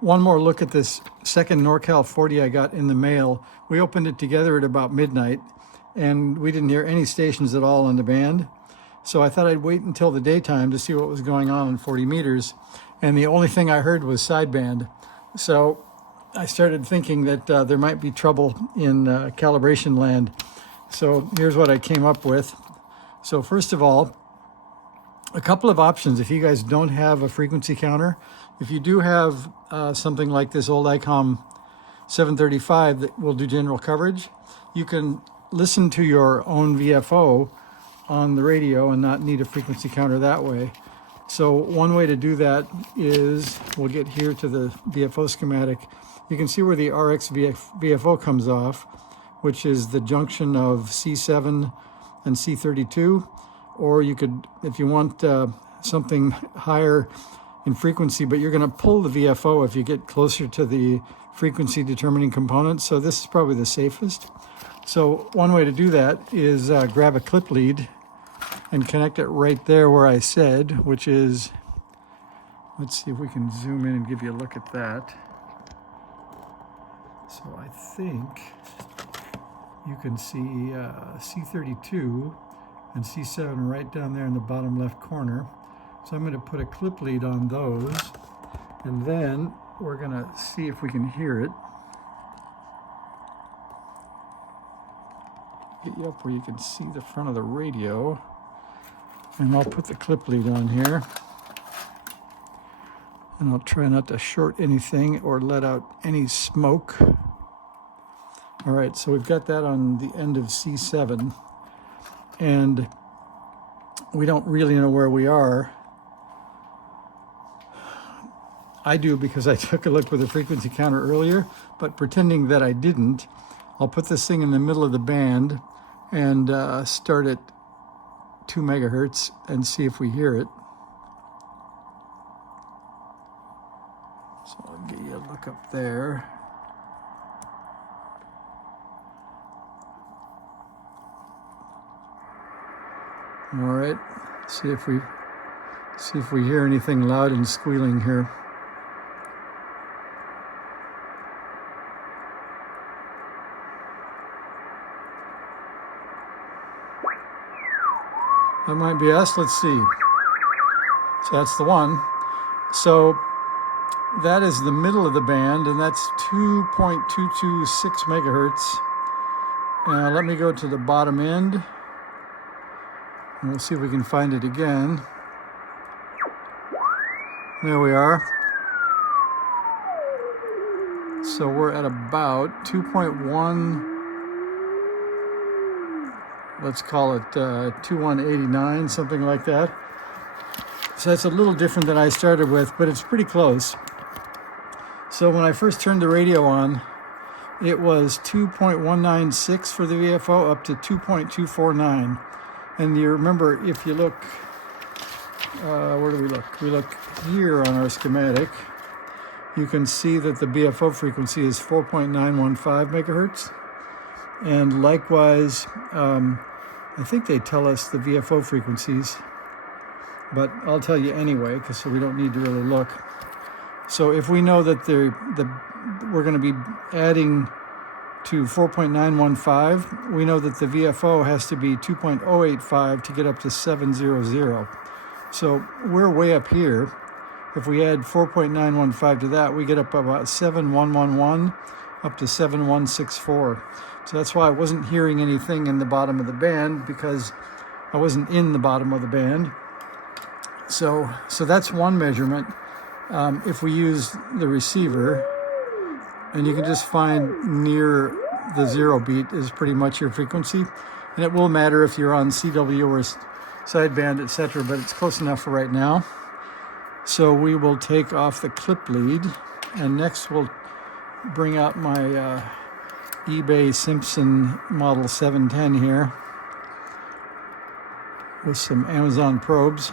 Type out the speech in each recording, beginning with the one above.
one more look at this second NorCal 40 I got in the mail. We opened it together at about midnight, and we didn't hear any stations at all on the band. So I thought I'd wait until the daytime to see what was going on in 40 meters. And the only thing I heard was sideband. So I started thinking that there might be trouble in calibration land. So here's what I came up with. So first of all, a couple of options if you guys don't have a frequency counter. If you do have something like this old ICOM 735 that will do general coverage, you can listen to your own VFO on the radio and not need a frequency counter that way. So one way to do that is, we'll get here to the VFO schematic. You can see where the RX VFO comes off, which is the junction of C7 and C32. Or you could, if you want something higher in frequency, but you're going to pull the VFO if you get closer to the frequency determining component. So this is probably the safest. So one way to do that is grab a clip lead and connect it right there where I said, which is, let's see if we can zoom in and give you a look at that. So I think you can see C32 and C7 right down there in the bottom left corner. So I'm going to put a clip lead on those, and then we're going to see if we can hear it. Get you up where you can see the front of the radio, and I'll put the clip lead on here, and I'll try not to short anything or let out any smoke. All right, so we've got that on the end of C7, and we don't really know where we are. I do, because I took a look with a frequency counter earlier, but pretending that I didn't, I'll put this thing in the middle of the band and start at 2 megahertz and see if we hear it. So I'll get you a look up there. All right, see if we hear anything loud and squealing here. That might be us. Let's see. So that's the one. So that is the middle of the band, and that's 2.226 megahertz. Let me go to the bottom end, and we'll see if we can find it again. There we are. So we're at about 2.1. Let's call it 2189, something like that. So that's a little different than I started with, but it's pretty close. So when I first turned the radio on, it was 2.196 for the VFO up to 2.249. And you remember, if you look, where do we look? We look here on our schematic. You can see that the VFO frequency is 4.915 megahertz. And likewise, I think they tell us the VFO frequencies, but I'll tell you anyway, because so we don't need to really look. So if we know that we're going to be adding to 4.915, we know that the VFO has to be 2.085 to get up to 700. So we're way up here. If we add 4.915 to that, we get up about 7111 up to 7164. So that's why I wasn't hearing anything in the bottom of the band, because I wasn't in the bottom of the band. So that's one measurement. If we use the receiver, and you can just find near the 0 beat is pretty much your frequency. And it will matter if you're on CW or sideband, etc., but it's close enough for right now. So we will take off the clip lead, and next we'll bring out my eBay Simpson model 710 here with some Amazon probes,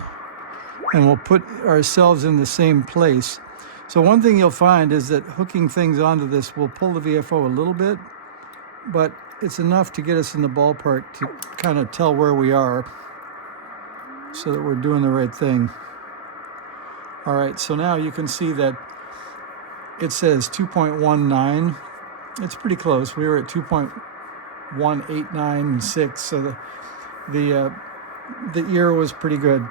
and we'll put ourselves in the same place. So one thing you'll find is that hooking things onto this will pull the VFO a little bit, but it's enough to get us in the ballpark to kind of tell where we are so that we're doing the right thing. All right, so now you can see that it says 2.19. It's pretty close. We were at 2.1896, so the ear was pretty good.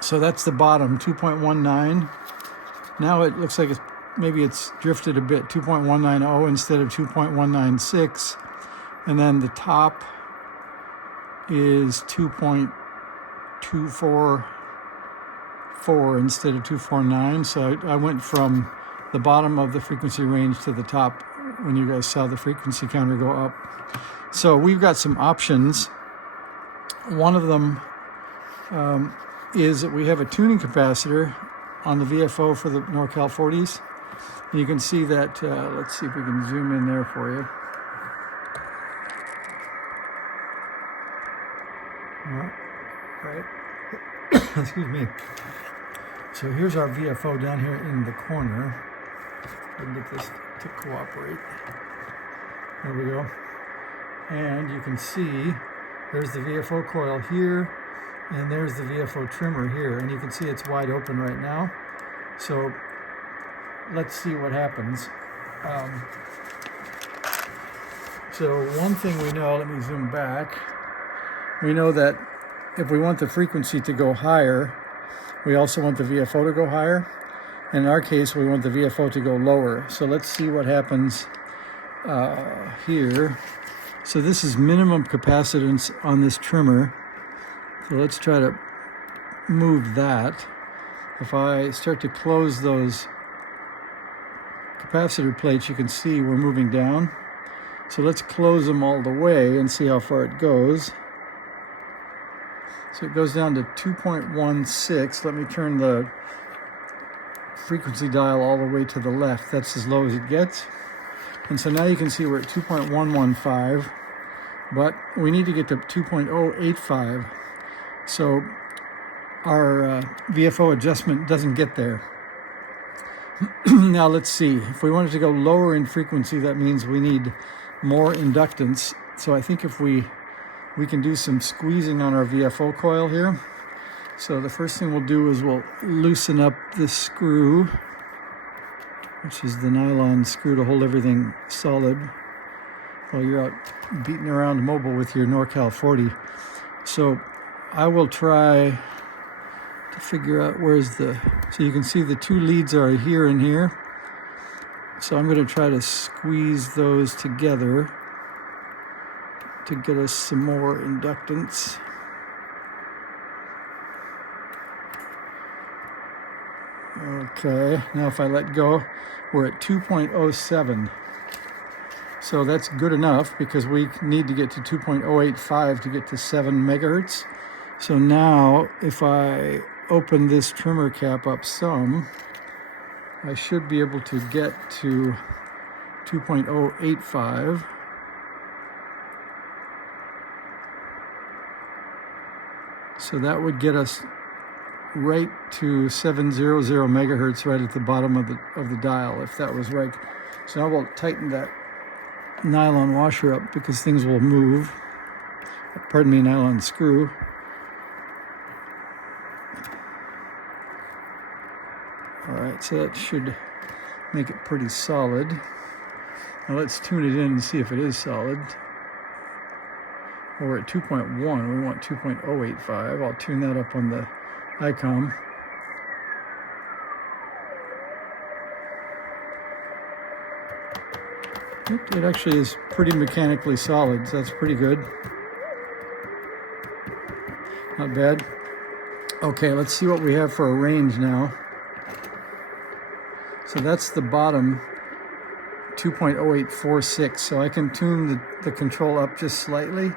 So that's the bottom, 2.19. Now it looks like maybe it's drifted a bit, 2.190 instead of 2.196. And then the top is 2.244 instead of 249. So I went from the bottom of the frequency range to the top when you guys saw the frequency counter go up. So we've got some options. One of them is that we have a tuning capacitor on the VFO for the NorCal 40s. And you can see that, let's see if we can zoom in there for you. Right. Excuse me. So here's our VFO down here in the corner. I can get this to cooperate. There we go. And you can see there's the VFO coil here, and there's the VFO trimmer here, and you can see it's wide open right now. So let's see what happens. So one thing we know, let me zoom back. We know that if we want the frequency to go higher, we also want the VFO to go higher. In our case, we want the VFO to go lower. So let's see what happens here. So this is minimum capacitance on this trimmer. So let's try to move that. If I start to close those capacitor plates, you can see we're moving down. So let's close them all the way and see how far it goes. So it goes down to 2.16. Let me turn the frequency dial all the way to the left. That's as low as it gets. And so now you can see we're at 2.115, but we need to get to 2.085. So our VFO adjustment doesn't get there. Now let's see. If we wanted to go lower in frequency, that means we need more inductance. So I think if we can do some squeezing on our VFO coil here. So the first thing we'll do is we'll loosen up this screw, which is the nylon screw to hold everything solid while you're out beating around mobile with your NorCal 40. So I will try to figure out so you can see the two leads are here and here. So I'm going to try to squeeze those together to get us some more inductance. Okay, now if I let go, we're at 2.07. So that's good enough because we need to get to 2.085 to get to 7 megahertz. So now if I open this trimmer cap up some, I should be able to get to 2.085. So that would get us right to 700 megahertz right at the bottom of the dial, if that was right. So now we'll tighten that nylon washer up because things will move. Pardon me, nylon screw. All right, so that should make it pretty solid. Now let's tune it in and see if it is solid. We're at 2.1, we want 2.085. I'll tune that up on the ICOM. It actually is pretty mechanically solid, so that's pretty good. Not bad. Okay, let's see what we have for a range now. So that's the bottom, 2.0846. So I can tune the control up just slightly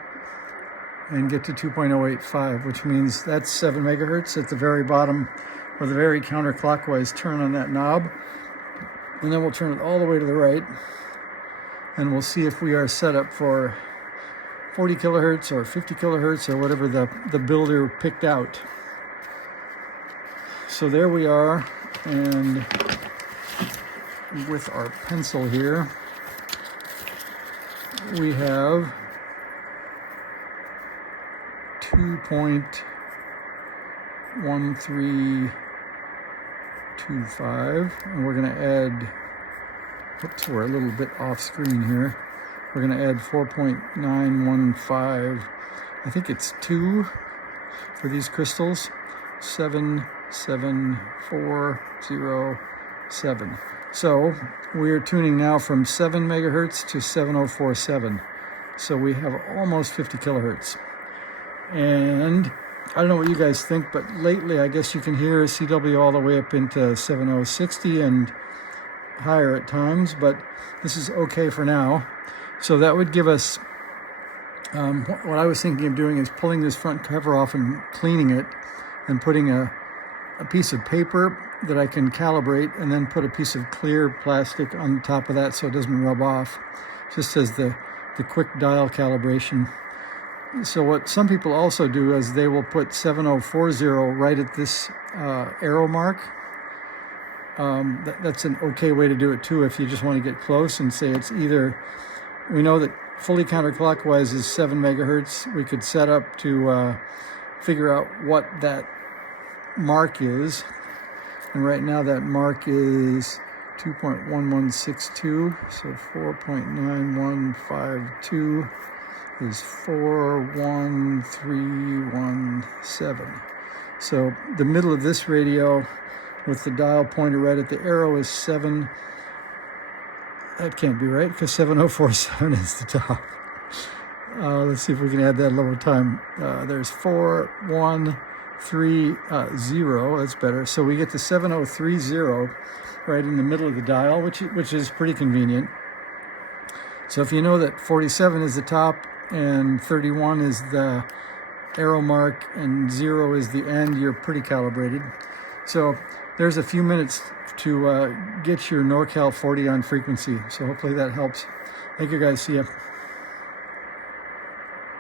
and get to 2.085, which means that's 7 megahertz at the very bottom, or the very counterclockwise turn on that knob. And then we'll turn it all the way to the right, and we'll see if we are set up for 40 kilohertz or 50 kilohertz or whatever the builder picked out. So there we are, and with our pencil here, we have 2.1325, and we're going to add Oops, we're a little bit off screen here. We're going to add 4.915. I think it's 2 for these crystals. 77407. So we're tuning now from 7 megahertz to 7047. So we have almost 50 kilohertz. And I don't know what you guys think, but lately I guess you can hear CW all the way up into 7060 and higher at times, but this is okay for now. So that would give us, what I was thinking of doing is pulling this front cover off and cleaning it and putting a piece of paper that I can calibrate and then put a piece of clear plastic on top of that so it doesn't rub off, just as the quick dial calibration. So what some people also do is they will put 7040 right at this arrow mark. That's an okay way to do it too if you just want to get close and say it's either, we know that fully counterclockwise is 7 megahertz. We could set up to figure out what that mark is. And right now that mark is 2.1162, so 4.9152 is 41317. So the middle of this radio with the dial pointer right at the arrow is 7. That can't be right because 7047 is the top. Let's see if we can add that a little time. There's 4130. That's better. So we get to 7030 right in the middle of the dial, which is pretty convenient. So if you know that 47 is the top and 31 is the arrow mark and 0 is the end, you're pretty calibrated. So there's a few minutes to get your NorCal 40 on frequency. So hopefully that helps. Thank you guys. See ya.